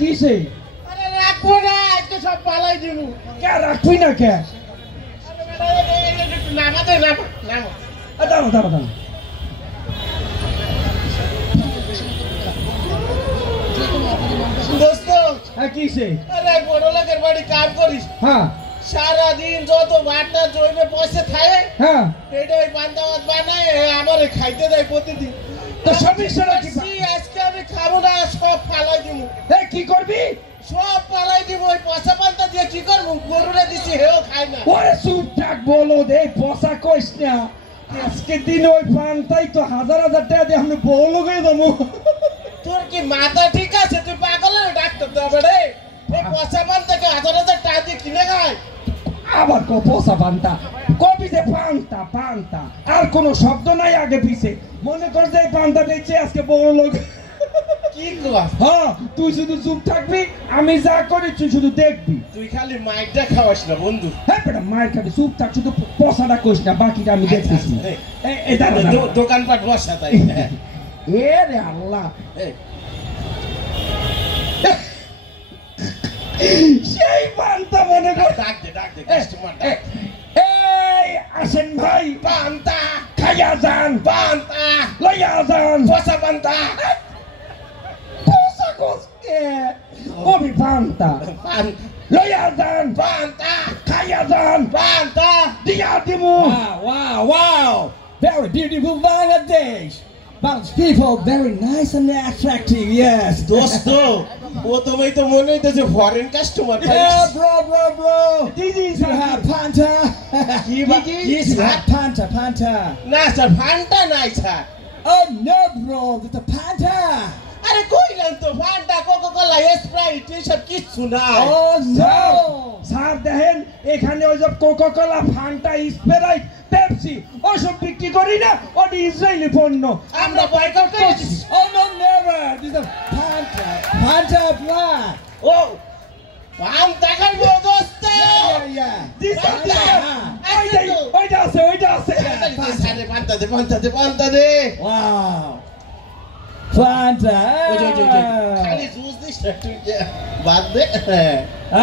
কিছে? আরে রাখবো না, আজকে সব পালাই দিব। কে রাখবি না কে? নামাতে নামা নামা। দাঁড়াও দাঁড়াও দাঁড়াও। দোস্ত কিছে? আরে বড় লোকের বাড়ি কাজ করিস, হ্যাঁ সারাদিন যত ভাতটা জমে পয়সা খায়, হ্যাঁ এটা ওই বান্দাবাদ বানায় আমার খাইতে দেয় প্রতিদিন। তো সমস্যাটা কি? আজকে আমি খাবো না, সব পালাই দিব। কি করবি? সব পালাই দিব। ওই পয়সা পান্তা দিয়ে কি করবো? গরুরে দিছি, হেও খায় না। ওরে চুপ থাক বলো দে, পচা কইস না। আজকে দিন ওই পান্তাই তো হাজার হাজার টাকা দিয়ে আমি বউ লোকে দেবো। তোর কি মাথা ঠিক আছে? তুই পাগলের ডাক্তার তো হবে রে। এই পয়সা পান্তাকে হাজার হাজার টাকা দিয়ে কিনে খায়। আবার পচা পান্তা কবি যে পান্তা পান্তা, আর কোনো শব্দ নাই আগে পিছে। মনে কর যে পান্তা দিচ্ছে আজকে বড় লোক। কি কস? হ্যাঁ, তুই শুধু চুপ থাকবি, আমি যা করি তুই শুধু দেখবি। তুই খালি মাইকটা খাওয়াস না বন্ধু। হ্যাঁ বেটা, মায়ের খাবি, চুপ থাক, শুধু পচাটা কইস না, বাকিটা আমি দেখতেছি। দোকানপাট বসা তাই। এ রে আল্লাহ, সেই পান্তা মনে কর। ডাক দে কাস্টমার। এই আসেন ভাই, পান্তা খাইয়া যান, পান্তা লইয়া যান। পয়সা পান্তা পচা কসকে কবি পান্তা লইয়া যান, পান্তা খাইয়া যান, পান্তা দিয়া দিমু। Wow. Very beautiful Bangladesh. Bangladesh people, very nice and attractive, yes. দোস্ত ও তোমায় তো মনে হইতেছে foreign customer. Yeah, bro. This is You have Panta. Yes, You have Panta. না স্যার, ফান্টা নাই sir. Oh no, bro, it's a Panta. আরে কইলাম তো, ফান্টা, কোকা-কোলা, স্প্রাইট এসব কিচ্ছু না। Oh no. স্যার দেখেন, এখানে ওই সব কোকা-কোলা, ফান্টা, স্প্রাইট, পেপসি ওসব বিক্রি করি না, ওটা ইসরায়েলি পণ্য। আমরা বয়কট করেছি। Oh no, never. This is a Panta black. ও ফান্টা খাইবো দোস্ত। Yeah. This is ওইটা আছে। পান্তা দে। Wow. Fanta. খালি জুস দিস না তুই, বাদ দে।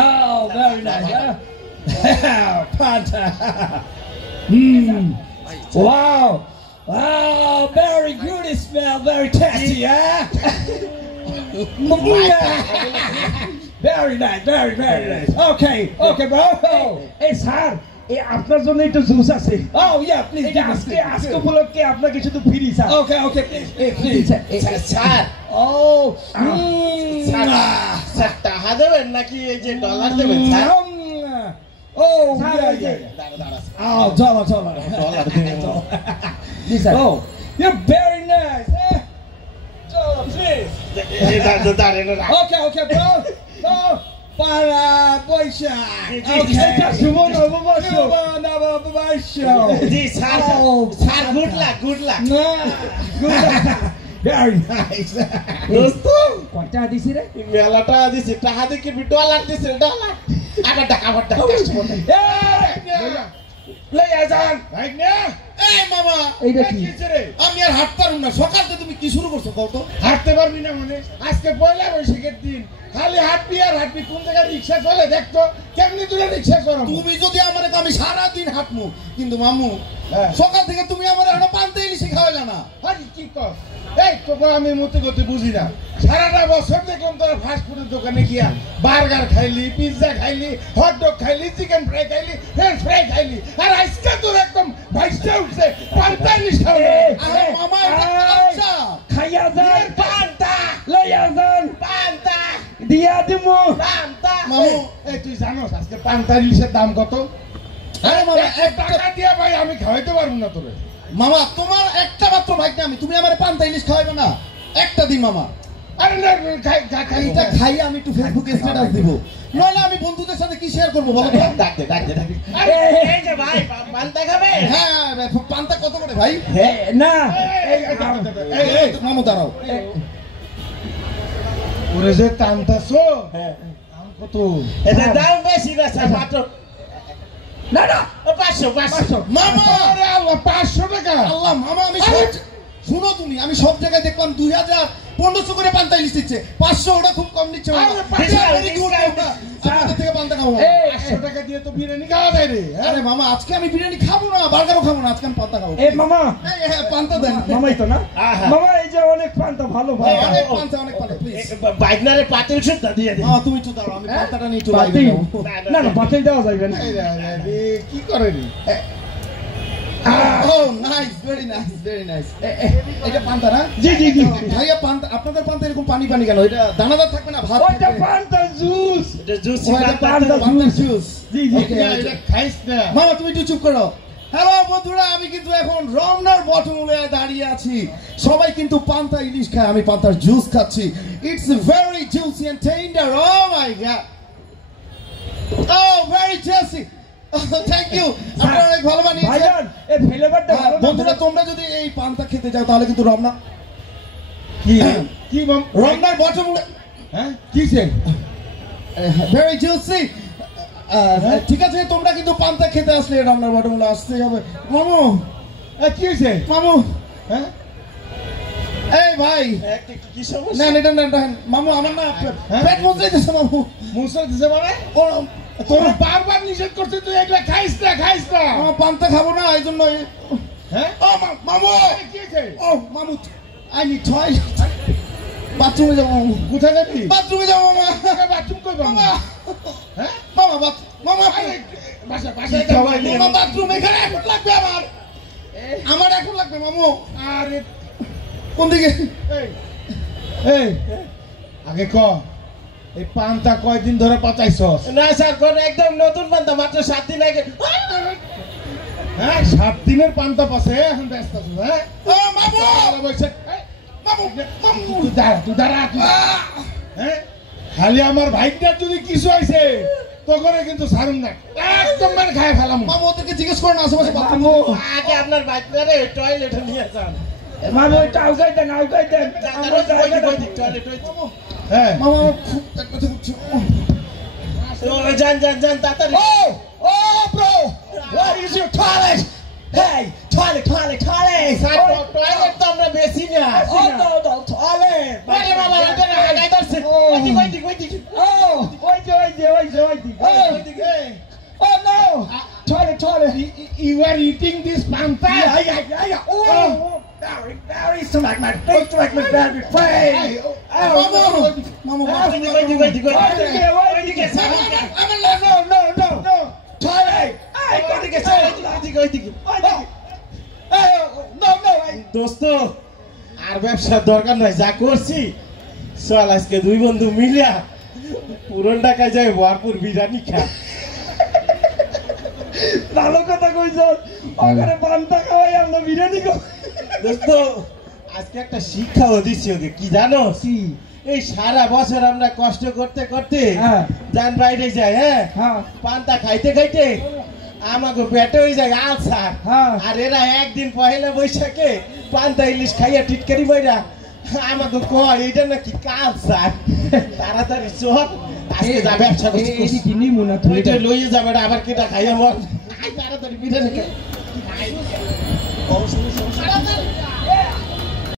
Oh, very nice. Fanta. Wow. Very good smell. Very tasty, huh? Very nice. Okay, bro. এই স্যার, এই আপনার জন্য একটু জুস আছে। Oh, yeah, please. আজকে উপলক্ষে আপনাকে শুধু free sir. Okay, please. Sir Oh. Sir টাকা দেবেন নাকি এই যে ডলার দেবেন স্যার? Oh, sir, yeah. দাঁড়া Oh, dollar. ডলার দেবেন। Oh, you're very nice, eh? Dollar, please. দাঁড়া। Okay, bro. So, para Boysha. এটা শুভ নববর্ষ। জি sir, sir good luck. Very nice. দোস্ত কয়টা দিছি রে? মেলাটা দিছি, টাকা দেখি ডলার দিছে, ডলার। আবার টাকা কাস্টমার। লই আজান Right now. এই মামা, এইটা কি? আমি আর হাঁটতে পারুম না। সকাল থেকে তুমি কি শুরু করছো কও তো? হাঁটতে পারবি না মানে? আজকে পয়লা বৈশাখের দিন, খালি হাঁটবি আর হাঁটবি। কোন জায়গায় রিক্সা চলে দেখতো, কেমনি তুলে রিক্সা করো? তুমি যদি আমারে আমি সারা দিন হাঁটমু, কিন্তু মামু হ্যাঁ। সকাল থেকে তুমি আমারে এখনো পান্তা ইলিশ খাওয়াইলা না। আরে কি কর? এই তোকে আমি মতে করতে বুঝি না। সারাটা বছর দেখলাম তোরা ফাস্ট ফুডের দোকানে গিয়া বার্গার খাইলি, পিৎজা খাইলি, হটডগ খাইলি, চিকেন ফ্রাই খাইলি, ফ্রেঞ্চ ফ্রাই খাইলি, আর আজকে তোর একদম ভাইসটা উঠছে পান্তা ইলিশ খাওয়ানো। আরে মামা, এটা আচ্ছা খাইয়া যান, পান্তা লইয়া যান, পান্তা দিয়া দিমু। পান্তা। মামু। এই তুই জানোস আজকে পান্তা ইলিশের দাম কত? আরে মামা, এক টাকা দিয়া ভাই আমি খাওয়াইতে পারবো না তোরে। মামা, তোমার একটা মাত্র ভাই না আমি, তুমি আমারে পান্তা ইলিশ খাওয়াইবে না? একটা দিন মামা। আরে না, এটা খাই আমি একটু ফেসবুকে স্ট্যাটাস দিব, নইলে আমি বন্ধুদের সাথে কি শেয়ার করবো বলো তো? ডাক দে। আরে এই যে ভাই পান্তা খাবে? হ্যাঁ, পান্তা কত করে ভাই? না এই মামু দাঁড়াও। ওরে যে টানতাছো, দাম কত? এটা দাম বেশি না স্যার, মাত্র না 500। মামা, আরে আল্লাহ, 500 টাকা? আল্লাহ মামা, আমি শুনো তুমি, আমি সব জায়গায় দেখলাম 2000-1500 করে পান্তা ইলিশ দিচ্ছে, 500 ওটা খুব কম নিচ্ছে মামা। আরে, 500 Very good মামা। আপনাদের থেকে পান্তা খাবো মামা। 500 টাকা দিয়ে তো বিরিয়ানি খাওয়া যায় রে, হ্যাঁ? আরে মামা, আজকে আমি বিরিয়ানি খাবো না, বার্গারও খাবো না, আজকে আমি পান্তা খাবো। এ মামা, এই, হ্যাঁ, পান্তা দেন। মামাই তো না আহা। মামা, এই যে অনেক পান্তা ভালো ভালো অনেক পান্তা, অনেক পান্তা, প্লিজ। বাইকনারে পাতিল সুদ্ধা দিয়ে দে। তুমি একটু দাঁড়াও, আমি পান্তাটা নিয়ে একটু পাতিল? বাইরে যাবো। না না, পাতিল দেওয়া যাবে না। এই রে, রে, কি করে রে? Oh, nice, very nice, very nice. এটা পান্তা না? জি জি জি, ভাইয়া পান্তা, আপনাদের পান্তা এরকম পানি পানি কেন? এটা দানাদার থাকবে না, ভাত ওইটা থাকবে। পান্তা জুস। এটা জুসি ও, এটা পান্তা। পান্তা জুস। জি জি Okay, না, এটা খাইস না। মামা তুমি একটু চুপ করো। হ্যালো বন্ধুরা, আমি কিন্তু এখন রমনার বটমূলে দাঁড়িয়ে আছি। সবাই কিন্তু পান্তা ইলিশ খায়, আমি পান্তার জুস খাচ্ছি। It's very juicy and tender. Oh my God, oh very tasty. Thank you, আপনারা অনেক ভালো বানিয়েছেন। ভাইজান, এই ফ্লেভারটা ভালো না। বন্ধুরা, তোমরা যদি এই পান্তা খেতে চাও তাহলে কিন্তু রমনা কি বম? রমনার বটমূলে হ্যাঁ? কিসে? Very juicy. ঠিক আছে, তোমরা কিন্তু পান্তা খেতে আসলে রমনার বটমূলে আসতেই হবে। মামু, কি হয়েছে? মামু, হ্যাঁ? এই ভাই, কি না সমস্যা? এটা না মামু, আমার না হ্যাঁ? পেট মুচড়ে দিচ্ছে মামু। মুসল দিছে মানে? ও, তোর বারবার নিষেধ করছে তুই এগুলা খাইস না, খাইস না। আমার পান্তা খাবো না, এই জন্য হ্যাঁ? ও মামু, এই, কি হয়েছে? ও মামু, আই নিড টয়লেট। বাথরুমে যাবো মামু, কোথায় যাবি? বাথরুমে যাবো মামা। বাথরুম কই পাবো? মামা, হ্যাঁ? মামা, মামা, আরে, বাসায় কি সবাই নিয়ে মামা, বাথরুম এখানে এখন লাগবে আমার। আমার এখন লাগবে মামু। আরে, কোন দিকে? এই, এই, আগে ক, এই পান্তা কয়দিন ধরে পাতাইছস? না স্যার, কোন একদম নতুন পান্তা, মাত্র 7 দিন আগে। হ্যাঁ, 7 দিনের পান্তা পাশে এখন ব্যস্ত আছো, হ্যাঁ? ও মামু, মামু, মামু, তুই দাঁড়া, তুই দাঁড়া, তুই দাঁড়া। হ্যাঁ? খালি আমার ভাইটার যদি কিছু হয়েছে তখন কিন্তু সারুন না, একদম মানে খায় ফেলাম। মামু, ওদেরকে জিজ্ঞেস করেন আশেপাশে বাথরুম। আগে আপনার বাইকটারে টয়লেটে নিয়ে যান। মামা, ওইটা আউগাই দেন, আউগাই দেন। আমার জায়গা দাও। টয়লেট হ্যাঁ, মামা, আমার খুব পেট ব্যথা করছে। যান যান যান তাড়াতাড়ি। Oh, bro, where is your toilet? Hey, toilet. Sir, toilet তো আমরা বেশি না। Oh, no, toilet. আরে বাবা, এটা না আগাই ধরছে। ওইদিকে। Oh, ওই যে, ওই যে, ওই যে, ওই যে। ওইদিকে। Oh, no, toilet. You are eating this panta? Yeah. Oh, very smack my face, like my very face. Mama, ওইদিকে। ওইদিকে, ওইদিকে। no. Toilet. এই, ওইদিকে ওইদিকে, স্যার, ওইদিকে। ওইদিকে। No. দোস্ত, আর ব্যবসার দরকার নাই, যা করছি চল আজকে 2 বন্ধু মিলিয়া পুরন ঢাকায় যাই ভরপুর বিরিয়ানি খা। ভালো কথা কইছ। ওখানে পান্তা খাওয়াই আমরা বিরিয়ানি খাই। দোস্ত, আজকে একটা শিক্ষাও দিচ্ছি ওকে, কি জানো? এই সারা বছর আমরা কষ্ট করতে করতে হ্যাঁ। যান বাইরে যাই, হ্যাঁ, হ্যাঁ। পান্তা খাইতে আমাকে পেটে হয়ে যায় আলসার। হ্যাঁ। আর এরা একদিন পহেলা বৈশাখে পান্তা ইলিশ খাইয়া টিটকারি বইরা আমাকে কয় এইটা নাকি কালসার। তাড়াতাড়ি চল, আজকে যা ব্যবসা করছি। এই কি নিমুনা তুই? ওইটা লইয়ে যাবে না, আবার কেটা খাইয়া মর। তাড়াতাড়ি বিরিয়ানি খাই।